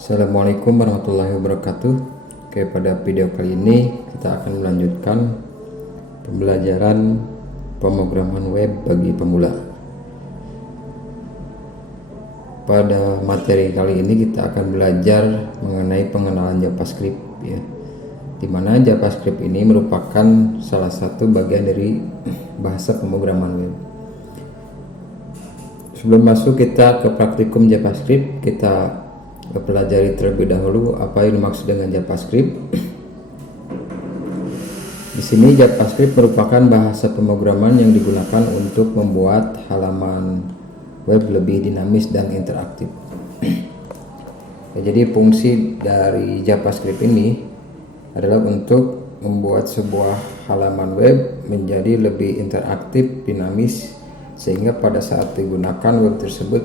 Assalamualaikum warahmatullahi wabarakatuh. Oke, pada video kali ini kita akan melanjutkan pembelajaran pemrograman web bagi pemula. Pada materi kali ini kita akan belajar mengenai pengenalan JavaScript ya. Dimana JavaScript ini merupakan salah satu bagian dari bahasa pemrograman web. Sebelum masuk kita ke praktikum JavaScript, kita pelajari terlebih dahulu apa yang dimaksud dengan JavaScript. Di sini JavaScript merupakan bahasa pemrograman yang digunakan untuk membuat halaman web lebih dinamis dan interaktif. Jadi fungsi dari JavaScript ini adalah untuk membuat sebuah halaman web menjadi lebih interaktif, dinamis, sehingga pada saat digunakan web tersebut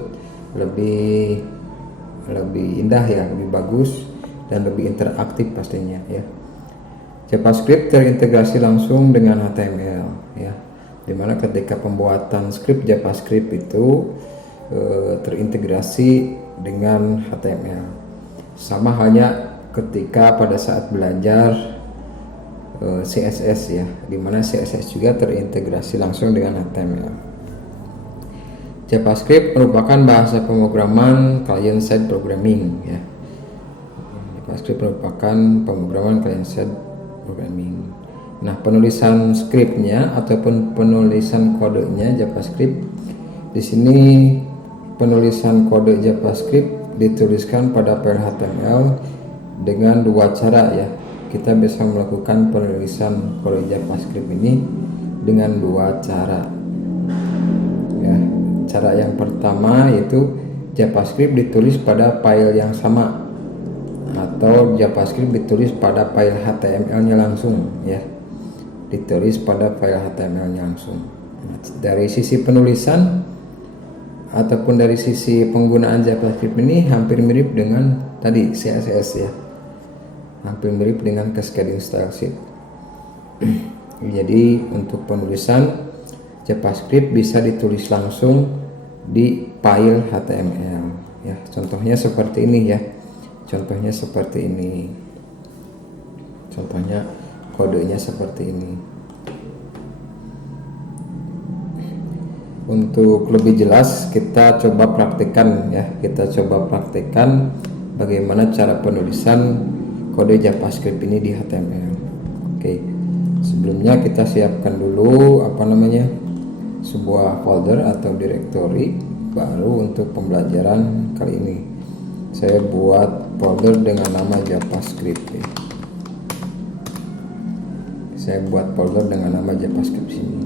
lebih indah ya, lebih bagus dan lebih interaktif pastinya ya. JavaScript terintegrasi langsung dengan HTML ya, dimana ketika pembuatan skrip JavaScript itu terintegrasi dengan HTML. Sama halnya ketika pada saat belajar CSS ya, dimana CSS juga terintegrasi langsung dengan HTML. JavaScript merupakan bahasa pemrograman client-side programming ya. JavaScript merupakan pemrograman client-side programming. Nah, penulisan skripnya ataupun penulisan kodenya JavaScript, di sini penulisan kode JavaScript dituliskan pada file HTML dengan dua cara ya. Kita bisa melakukan penulisan kode JavaScript ini dengan dua cara. Cara yang pertama yaitu JavaScript ditulis pada file yang sama, atau JavaScript ditulis pada file HTML-nya langsung ya. Ditulis pada file HTML-nya langsung. Dari sisi penulisan ataupun dari sisi penggunaan JavaScript ini hampir mirip dengan tadi CSS ya. Hampir mirip dengan cascading style sheet. Jadi untuk penulisan JavaScript bisa ditulis langsung di file HTML ya. Contohnya seperti ini ya. Contohnya seperti ini. Contohnya kodenya seperti ini. Untuk lebih jelas kita coba praktekkan ya. Kita coba praktekkan bagaimana cara penulisan kode JavaScript ini di HTML. Oke. Sebelumnya kita siapkan dulu sebuah folder atau directory baru untuk pembelajaran kali ini. Saya buat folder dengan nama JavaScript ya. Saya buat folder dengan nama JavaScript sini.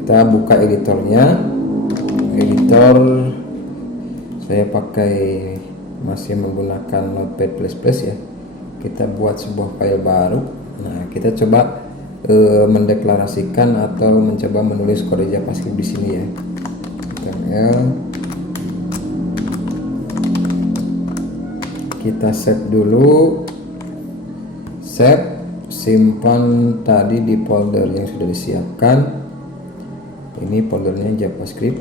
Kita buka editornya. Editor saya pakai masih menggunakan Notepad++ ya. Kita buat sebuah file baru. Nah, kita coba mendeklarasikan atau mencoba menulis kode JavaScript di sini ya. HTML. Kita save dulu. Save, simpan tadi di folder yang sudah disiapkan. Ini foldernya JavaScript.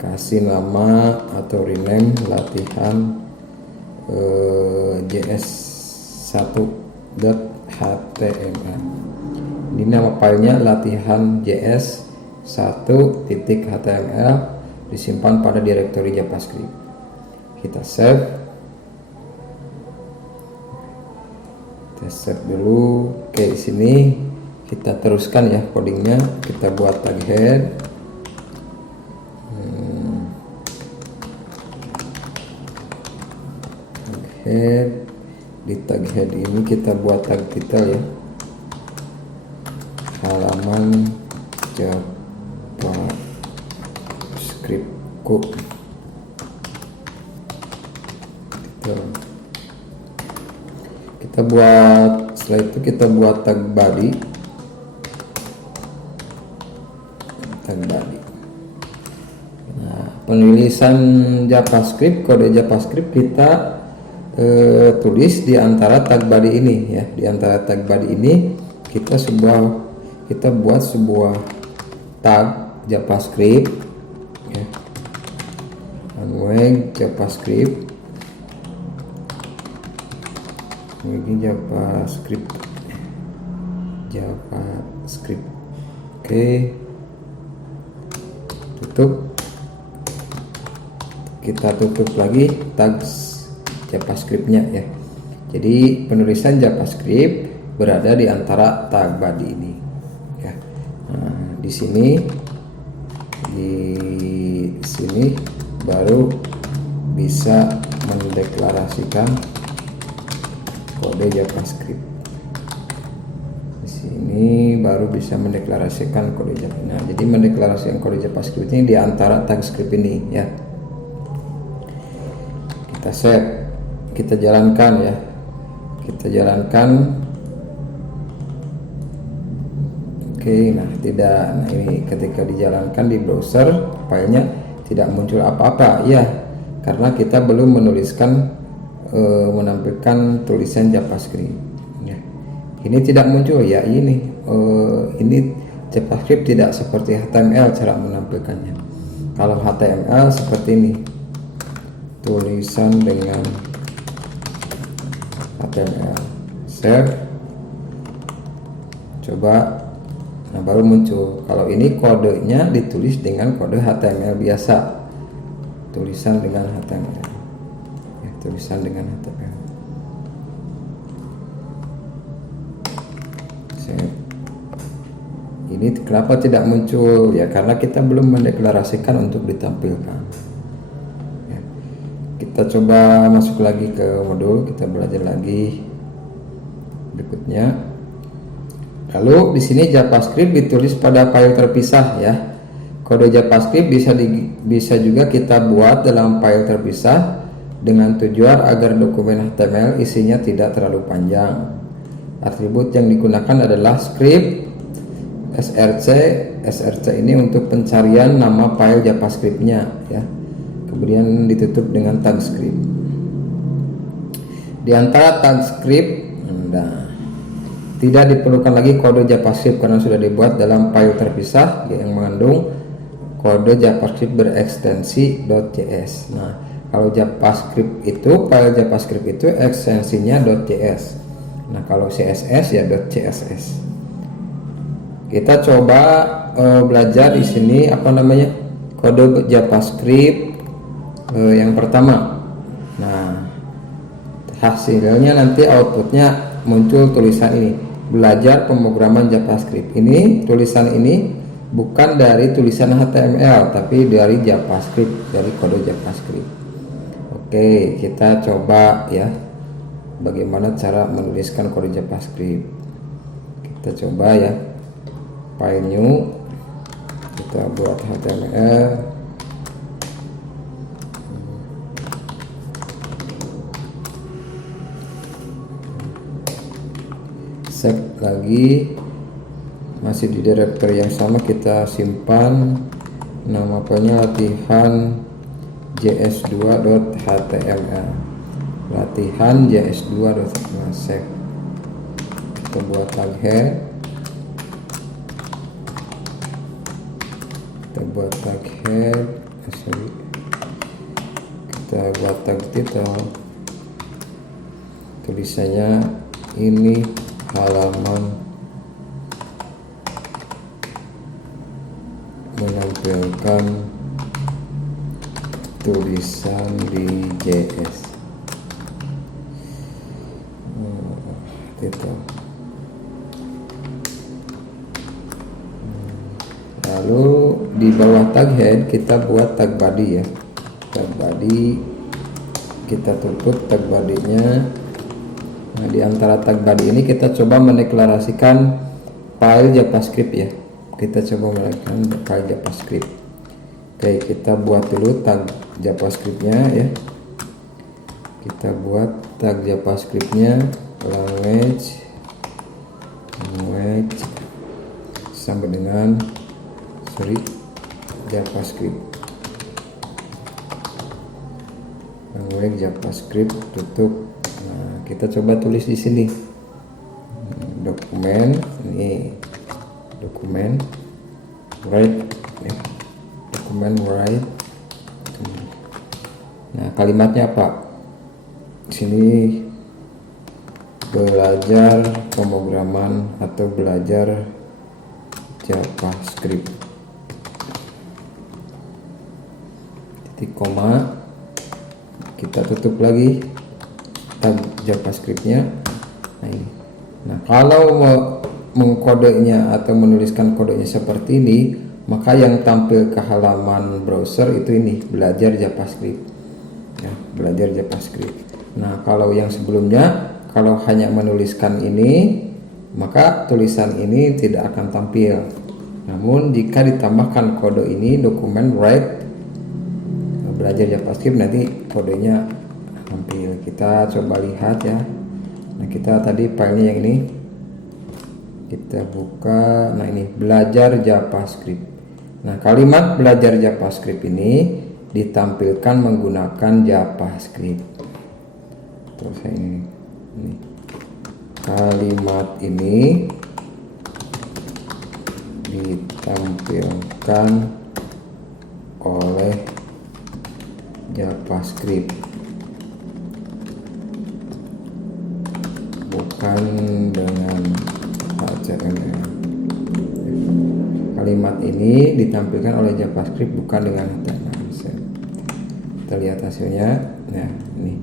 Kasih nama atau rename latihan js1.html. Ini nama filenya latihan js1.html, disimpan pada direktori JavaScript. Kita save. Kita save dulu. Oke, di sini kita teruskan ya codingnya. Kita buat tag head. Di tag head ini kita buat tag title ya, halaman JavaScriptku. Kita buat, setelah itu kita buat tag body. Nah, penulisan JavaScript, kode JavaScript kita tulis di antara tag body ini ya. Di antara tag body ini kita buat sebuah tag JavaScript ya. Unwag JavaScript Ini JavaScript. Oke, tutup. Kita tutup lagi tag JavaScript-nya ya. Jadi penulisan JavaScript berada di antara tag body ini ya. Nah, di sini baru bisa mendeklarasikan kode JavaScript. Di sini baru bisa mendeklarasikan kode JavaScript. Nah, jadi mendeklarasikan kode JavaScript ini di antara tag script ini ya. Kita save, kita jalankan ya. Kita jalankan. Oke, nah tidak. Nah, ini ketika dijalankan di browser, filenya tidak muncul apa-apa ya, karena kita belum menampilkan tulisan JavaScript ya. Ini tidak muncul ya, ini JavaScript tidak seperti HTML cara menampilkannya. Kalau HTML seperti ini, tulisan dengan HTML, save, coba, nah baru muncul. Kalau ini kodenya ditulis dengan kode HTML biasa, tulisan dengan HTML ya, tulisan dengan HTML. Save. Ini kenapa tidak muncul ya, karena kita belum mendeklarasikan untuk ditampilkan. Kita coba masuk lagi ke modul, kita belajar lagi berikutnya. Lalu di sini JavaScript ditulis pada file terpisah ya. Kode JavaScript bisa juga kita buat dalam file terpisah dengan tujuan agar dokumen HTML isinya tidak terlalu panjang. Atribut yang digunakan adalah script, src ini untuk pencarian nama file JavaScript-nya ya. Kemudian ditutup dengan tag script. Di antara tag script, tidak diperlukan lagi kode JavaScript karena sudah dibuat dalam file terpisah yang mengandung kode JavaScript berekstensi .js. Nah, kalau JavaScript itu, file JavaScript itu ekstensinya .js. Nah, kalau CSS ya .css. Kita coba belajar di sini kode JavaScript yang pertama. Nah, hasilnya nanti outputnya muncul tulisan ini, belajar pemrograman JavaScript. Ini tulisan ini bukan dari tulisan HTML tapi dari JavaScript, dari kode JavaScript. Oke, kita coba ya bagaimana cara menuliskan kode JavaScript. Kita coba ya, file new, kita buat HTML. Save lagi, masih di directory yang sama, kita simpan, nama filenya latihan js2.html, latihan js2.html. Save, kita buat tag head, kita buat tag title, tulisannya ini halaman menampilkan tulisan di JS. Titel. Lalu di bawah tag head kita buat tag body ya. Tag body, kita tutup tag body-nya. Nah, di antara tag body ini kita coba mendeklarasikan file JavaScript ya. Kita coba mendeklarasikan file JavaScript. Oke, kita buat dulu tag JavaScript-nya ya. Kita buat tag JavaScript-nya, language sampai dengan JavaScript. Language JavaScript, tutup. Nah, kita coba tulis di sini dokumen, ini dokumen write ya. Dokumen write. Nah, kalimatnya apa? Di sini belajar pemrograman atau belajar JavaScript. Titik koma, kita tutup lagi tag JavaScript-nya. Nah ini. Nah, kalau mengkodenya atau menuliskan kodenya seperti ini, maka yang tampil ke halaman browser itu ini, belajar JavaScript. Ya, belajar JavaScript. Nah, kalau yang sebelumnya, kalau hanya menuliskan ini, maka tulisan ini tidak akan tampil. Namun jika ditambahkan kode ini, dokumen write belajar JavaScript, nanti kodenya tampil. Kita coba lihat ya. Nah, kita tadi filenya yang ini, kita buka. Nah, ini belajar JavaScript. Nah, kalimat belajar JavaScript ini ditampilkan menggunakan JavaScript. Terus ini kalimat ini ditampilkan oleh JavaScript, bukan dengan HTML. Kalimat ini ditampilkan oleh JavaScript, bukan dengan HTML. Kita lihat hasilnya. Nah, ini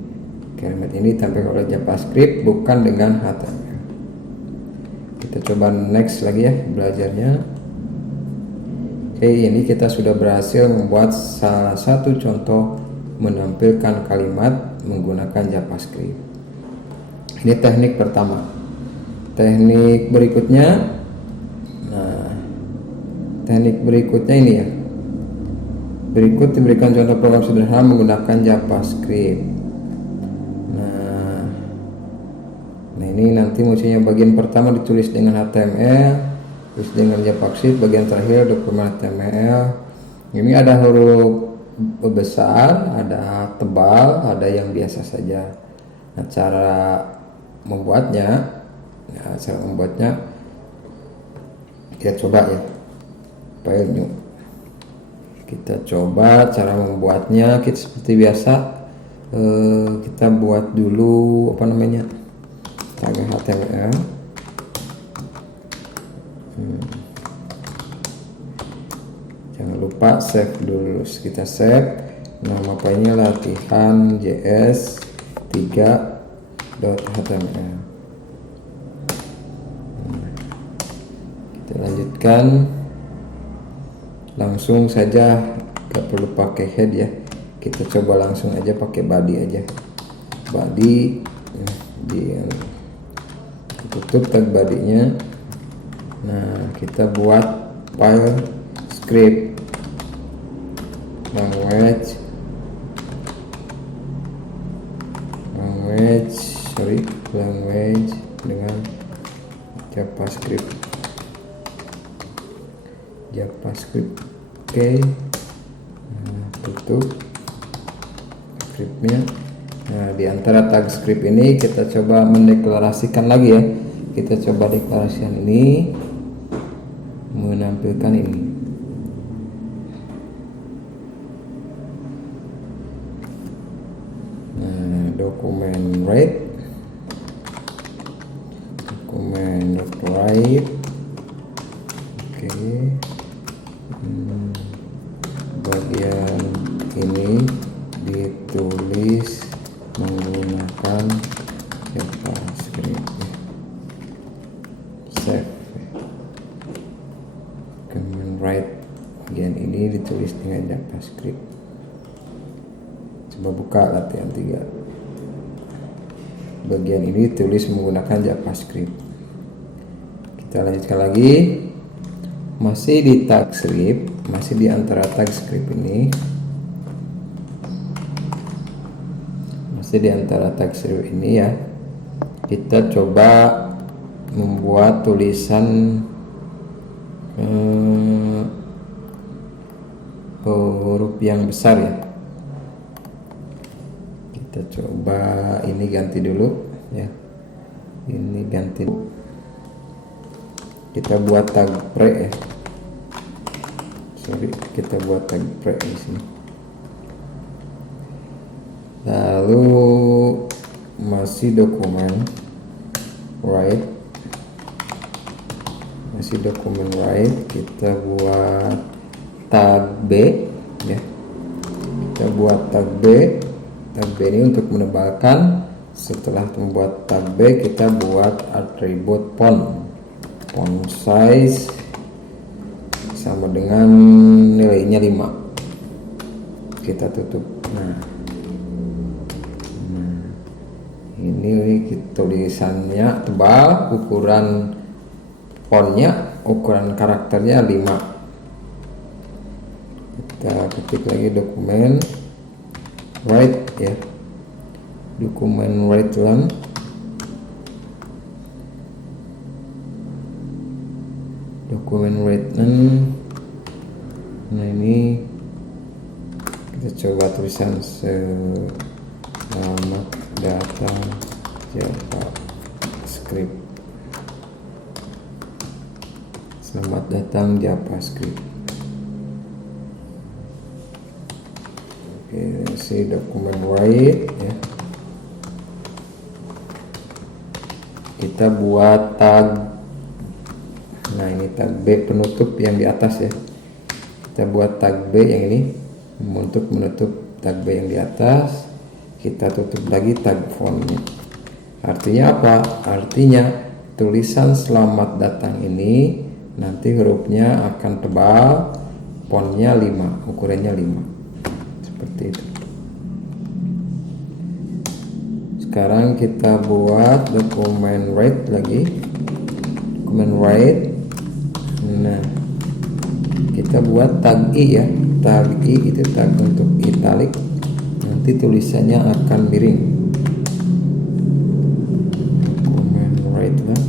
kalimat ini ditampilkan oleh JavaScript, bukan dengan HTML. Kita coba next lagi ya belajarnya. Oke, ini kita sudah berhasil membuat salah satu contoh menampilkan kalimat menggunakan JavaScript. Ini teknik pertama. Teknik berikutnya, nah, teknik berikutnya ini ya. Berikut diberikan contoh program sederhana menggunakan JavaScript. Nah, ini nanti musuhnya bagian pertama ditulis dengan HTML, terus dengan JavaScript, bagian terakhir dokumen HTML. Ini ada huruf besar, ada tebal, ada yang biasa saja. Nah, cara membuatnya kita coba ya. File new. Kita coba cara membuatnya. Kita seperti biasa, kita buat dulu tag HTML. Jangan lupa save dulu. Kita save. Nama filenya latihan js3.html. Kita lanjutkan. Langsung saja, gak perlu pakai head ya. Kita coba langsung aja pakai body aja. Body tutup tag body-nya. Nah, kita buat file script language dengan JavaScript. Oke. Nah, tutup scriptnya. Nah, di antara tag script ini kita coba mendeklarasikan lagi ya. Kita coba deklarasikan ini menampilkan ini. Nah, dokumen write oke. Bagian ini ditulis menggunakan JavaScript. Save. Command write bagian ini ditulis dengan JavaScript. Coba buka latihan 3. Bagian ini ditulis menggunakan JavaScript. Kita lanjutkan lagi. Masih di tag script, masih di antara tag script ini. Masih di antara tag script ini ya. Kita coba membuat tulisan huruf yang besar ya. Kita coba ini ganti dulu ya. Ini ganti. Kita buat tag pre ya. Kita buat tag pre di sini. Lalu masih dokumen. write, masih dokumen write, kita buat tag B ya. Kita buat tag B. Tag B ini untuk menebalkan. Setelah membuat tag B, kita buat atribut font size sama dengan nilainya 5. Kita tutup. Nah, ini tulisannya tebal, ukuran fontnya, ukuran karakternya 5. Kita ketik lagi dokumen write ya, dokumen write lang, dokumen write lang. Nah, ini kita coba tulisan selamat datang JavaScript. Selamat datang JavaScript. Oke, si dokumen write ya. Kita buat tag. Nah, ini tag B penutup yang di atas ya. Kita buat tag B yang ini untuk menutup tag B yang di atas. Kita tutup lagi tag fontnya. Artinya apa? Artinya tulisan selamat datang ini nanti hurufnya akan tebal, fontnya 5, ukurannya 5. Seperti itu. Sekarang kita buat dokumen write lagi. Dokumen write. Nah, kita buat tag I ya. Tag I itu tag untuk italic. Nanti tulisannya akan miring. Dokumen write lah.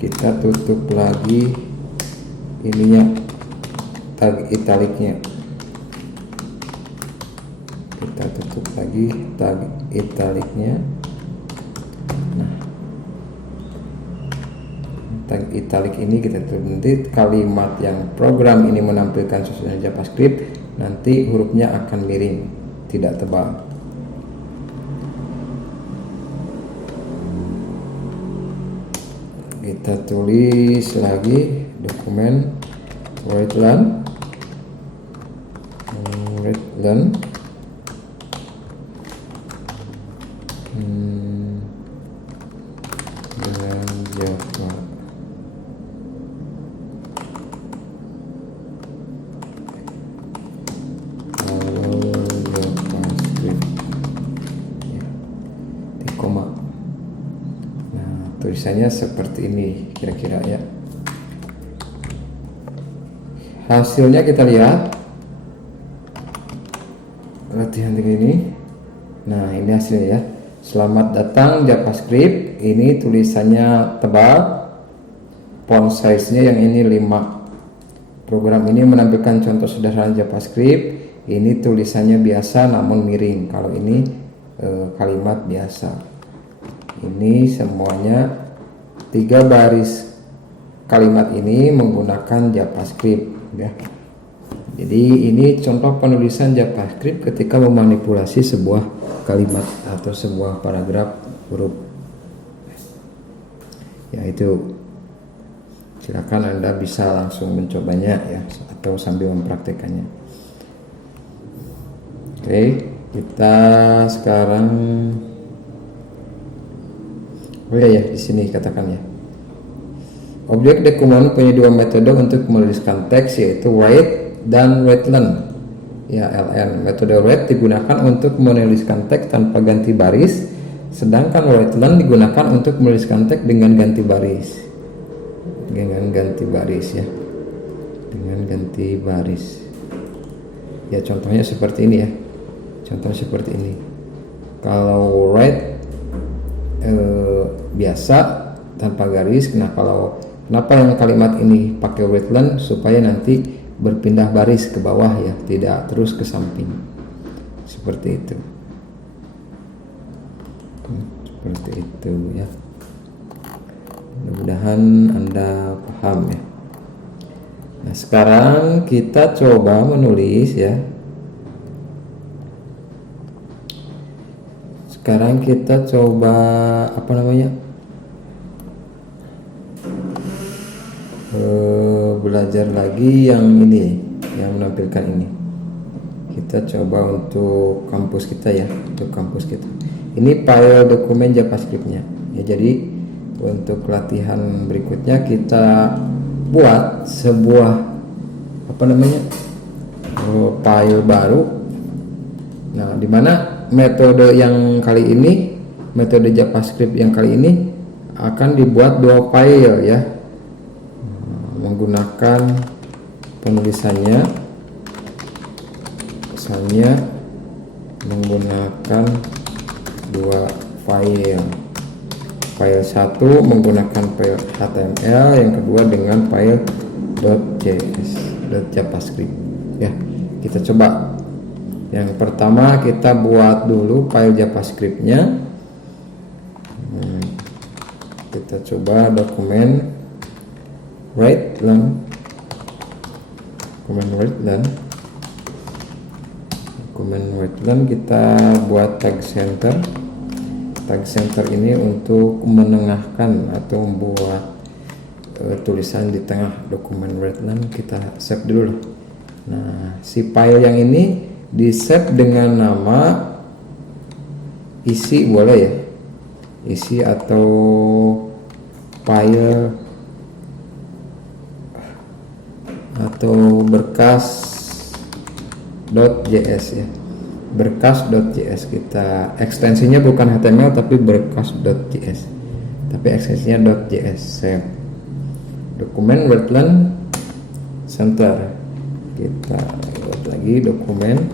Kita tutup lagi ininya, tag italiknya. Kita tutup lagi tag italiknya. Nah, tag italik ini kita tutup. Nanti kalimat yang program ini menampilkan sesuai JavaScript, nanti hurufnya akan miring, tidak tebal. Kita tulis lagi dokumen write lang, dan Java. JavaScript ya, di koma. Tulisannya seperti ini kira-kira ya. Hasilnya kita lihat. Latihan ini. Nah, ini hasilnya ya. Selamat datang JavaScript. Ini tulisannya tebal. Font size-nya yang ini 5. Program ini menampilkan contoh sederhana JavaScript. Ini tulisannya biasa namun miring. Kalau ini kalimat biasa. Ini semuanya 3 baris kalimat ini menggunakan JavaScript ya. Jadi ini contoh penulisan JavaScript ketika memanipulasi sebuah kalimat atau sebuah paragraf huruf. Ya, itu silakan Anda bisa langsung mencobanya ya, atau sambil mempraktekannya. Oke, kita sekarang ya di sini katakan ya. Objek dokumen punya 2 metode untuk menuliskan teks, yaitu write dan writeLn. Ya, LN. Metode write digunakan untuk menuliskan teks tanpa ganti baris, sedangkan writeLn digunakan untuk menuliskan teks dengan ganti baris. Dengan ganti baris ya. Dengan ganti baris. Ya, contohnya seperti ini ya. Contoh seperti ini. Kalau write biasa tanpa garis. Nah, kalau Kenapa yang kalimat ini pakai wetland? Supaya nanti berpindah baris ke bawah ya, tidak terus ke samping. Seperti itu. Seperti itu ya. Mudah-mudahan Anda paham ya. Nah, sekarang kita coba menulis ya. Sekarang kita coba belajar lagi yang ini, yang menampilkan ini. Kita coba untuk kampus kita ya, untuk kampus kita. Ini file dokumen JavaScript-nya. Ya, jadi untuk latihan berikutnya kita buat sebuah file baru. Nah, dimana metode yang kali ini, metode JavaScript yang kali ini akan dibuat 2 file ya, menggunakan penulisannya, misalnya menggunakan 2 file. File 1 menggunakan file HTML, yang kedua dengan file .js, .javascript ya. Kita coba. Yang pertama kita buat dulu file JavaScript-nya. Kita coba dokumen write-len. Dokumen write-len kita buat tag center. Tag center ini untuk menengahkan atau membuat tulisan di tengah dokumen write-len. Kita save dulu. Nah, si file yang ini di save dengan nama isi, boleh ya, isi atau file atau berkas.js ya, berkas.js. Kita ekstensinya bukan HTML tapi berkas.js, tapi ekstensinya .js. Save dokumen write-len center. Kita buat lagi dokumen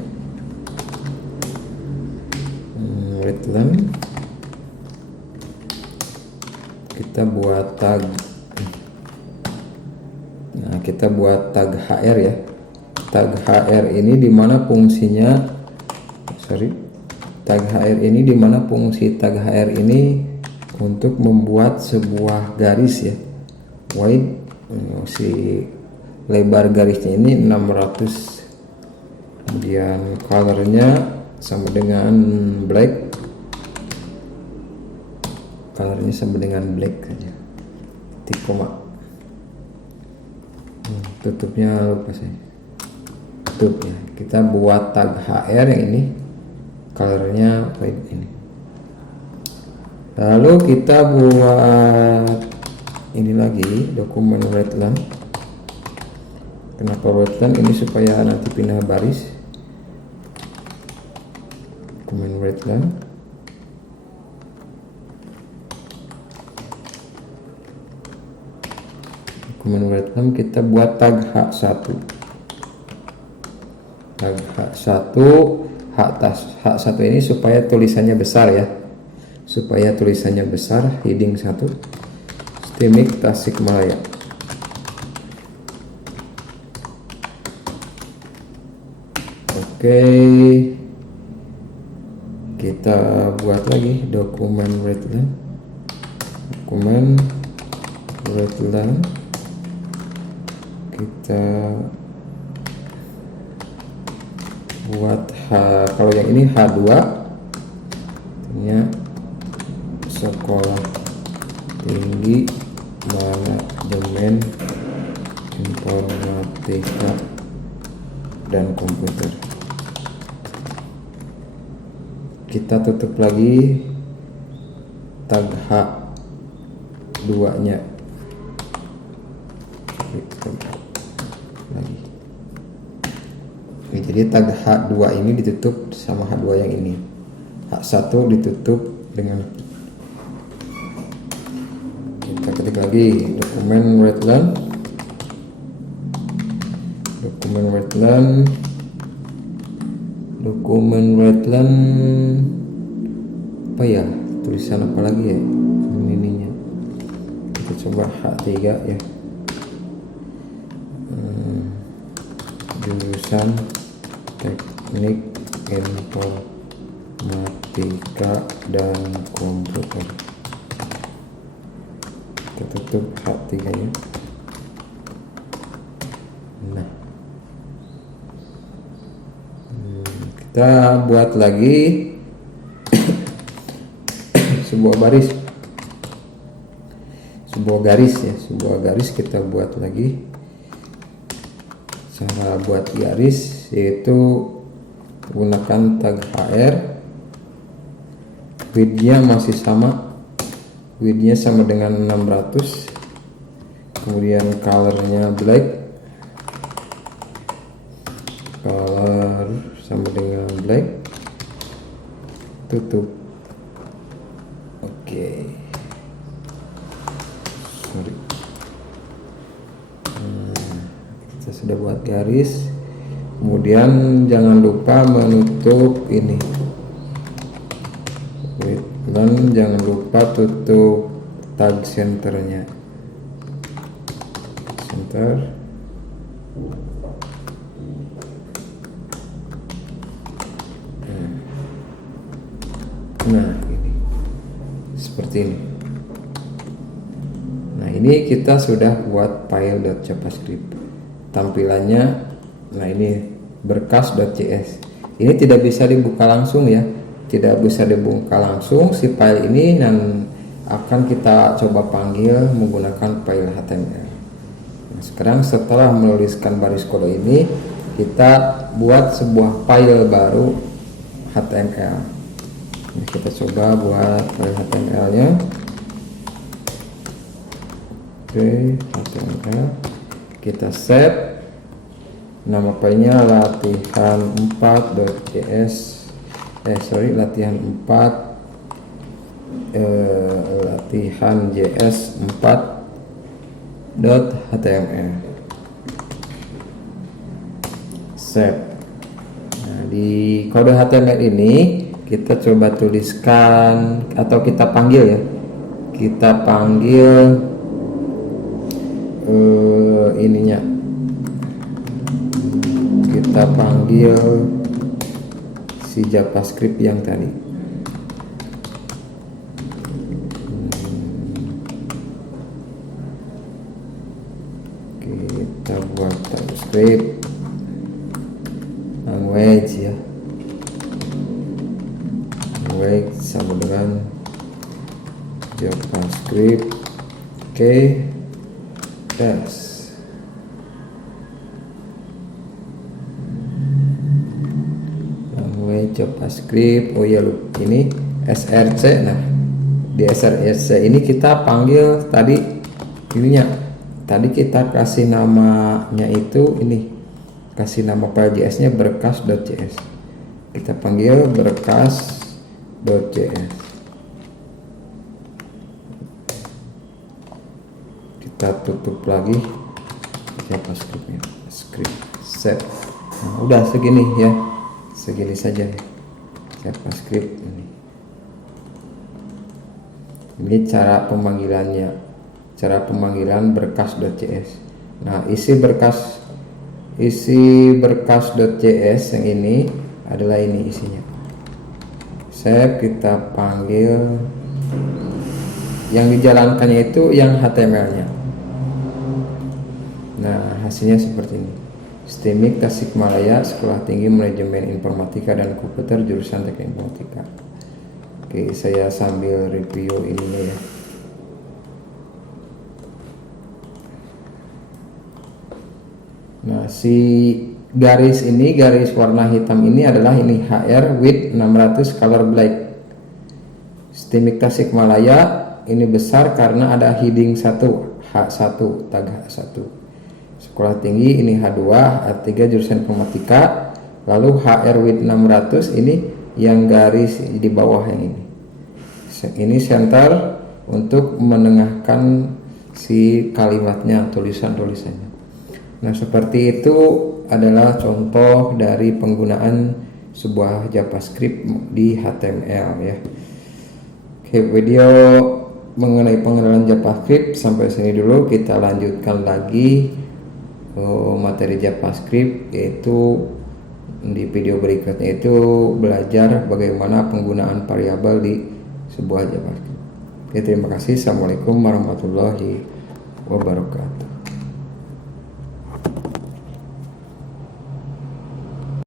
write-len. Kita buat tag. Nah, kita buat tag hr ya. Tag hr ini dimana fungsinya, tag hr ini dimana fungsi tag hr ini untuk membuat sebuah garis ya, wide, si lebar garisnya ini 600, kemudian colornya sama dengan black, colornya sama dengan black aja, titik koma. Tutupnya lupa saya, tutup ya. Kita buat tag hr yang ini, colornya white ini. Lalu kita buat ini lagi, dokumen write-len. Kenapa write-len? Ini supaya nanti pindah baris. Dokumen write-len. Dokumen write-len kita buat tag h1. Tag h1, h1 ini supaya tulisannya besar ya. Supaya tulisannya besar, heading 1. Stimik Tasikmalaya. Oke, kita buat lagi dokumen write-len. Dokumen write-len. Kita buat kalau yang ini H2 nya sekolah tinggi manajemen informatika dan komputer. Kita tutup lagi tag H2 nya lagi. Oke, jadi tag H2 ini ditutup sama H2 yang ini. H1 ditutup dengan, kita ketik lagi dokumen write-len. Dokumen write-len. Dokumen write-len apa ya? Tulisan apa lagi ya? Ininya. Kita coba H3 ya. Jurusan Teknik Informatika dan Komputer. Kita tutup H3 ya. Nah, kita buat lagi sebuah garis kita buat lagi. Cara buat garis yaitu gunakan tag HR, widthnya masih sama, widthnya sama dengan 600, kemudian colornya black, color sama dengan black, tutup. Oke. Sorry. Kita sudah buat garis. Kemudian jangan lupa menutup ini. Dan jangan lupa tutup tag centernya. Center. Nah, ini seperti ini. Nah, ini kita sudah buat file.javascript. Tampilannya, nah ini berkas.js. Ini tidak bisa dibuka langsung ya, tidak bisa dibuka langsung si file ini, dan akan kita coba panggil menggunakan file HTML. Nah, sekarang setelah menuliskan baris kode ini, kita buat sebuah file baru HTML. Nah, kita coba buat file HTML-nya. Oke, HTML. Kita save. Nama filenya latihan4.js. Latihan 4 latihan js4.html. Save. Nah, di kode HTML ini kita coba tuliskan atau kita panggil ya. Kita panggil ininya. Kita panggil si JavaScript yang tadi. Kita buat JavaScript language ya. Language sama dengan JavaScript. Oke. Yes. JavaScript. Oh ya, ini src. Nah, di src ini kita panggil tadi ininya. Tadi kita kasih namanya itu ini, kasih nama file JS-nya berkas.js. Kita panggil berkas.js. Kita tutup lagi JavaScript-nya. Script save. Nah, udah segini ya. Segini saja ya. JavaScript ini. Ini cara pemanggilannya. Cara pemanggilan berkas.js. Nah, isi berkas.js yang ini adalah ini isinya. Save, kita panggil. Yang dijalankannya itu yang HTML-nya. Nah, hasilnya seperti ini. STIMIK Tasikmalaya, Sekolah Tinggi Manajemen Informatika dan Komputer, jurusan Teknik Informatika. Oke, saya sambil review ininya ya. Nah, si garis ini, garis warna hitam ini adalah ini HR width 600, color black. STIMIK Tasikmalaya ini besar karena ada heading 1, H1, tag H1. Sekolah Tinggi ini H2, H3 jurusan Informatika. Lalu HR width 600 ini yang garis di bawah yang ini. Ini center untuk menengahkan si kalimatnya, tulisan-tulisannya. Nah, seperti itu adalah contoh dari penggunaan sebuah JavaScript di HTML ya. Oke, video mengenai pengenalan JavaScript sampai sini dulu. Kita lanjutkan lagi materi JavaScript, yaitu di video berikutnya itu belajar bagaimana penggunaan variabel di sebuah JavaScript. Oke, terima kasih. Assalamualaikum warahmatullahi wabarakatuh.